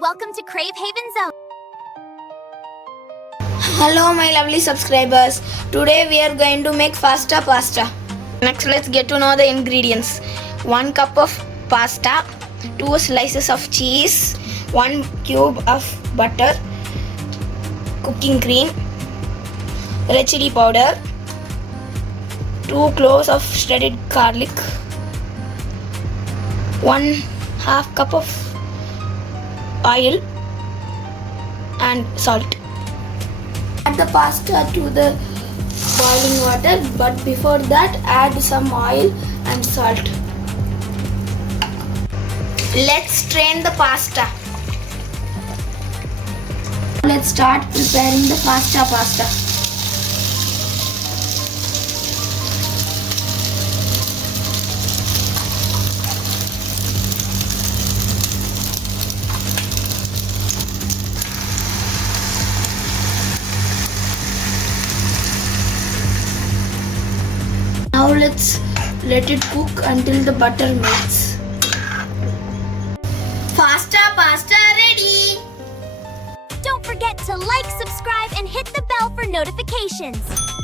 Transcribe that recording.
welcome to Crave Haven Zone. Hello my lovely subscribers. Today we are going to make Fasta Pasta. Next let's get to know the ingredients. 1 cup of pasta, 2 slices of cheese, 1 cube of butter, cooking cream, red chili powder, 2 cloves of shredded garlic, 1/2 cup of oil and salt. Add the pasta to the boiling water, but before that add some oil and salt. Let's strain the pasta. Let's start preparing the pasta. Now let's let it cook until the butter melts. Fasta pasta ready! Don't forget to like, subscribe, and hit the bell for notifications.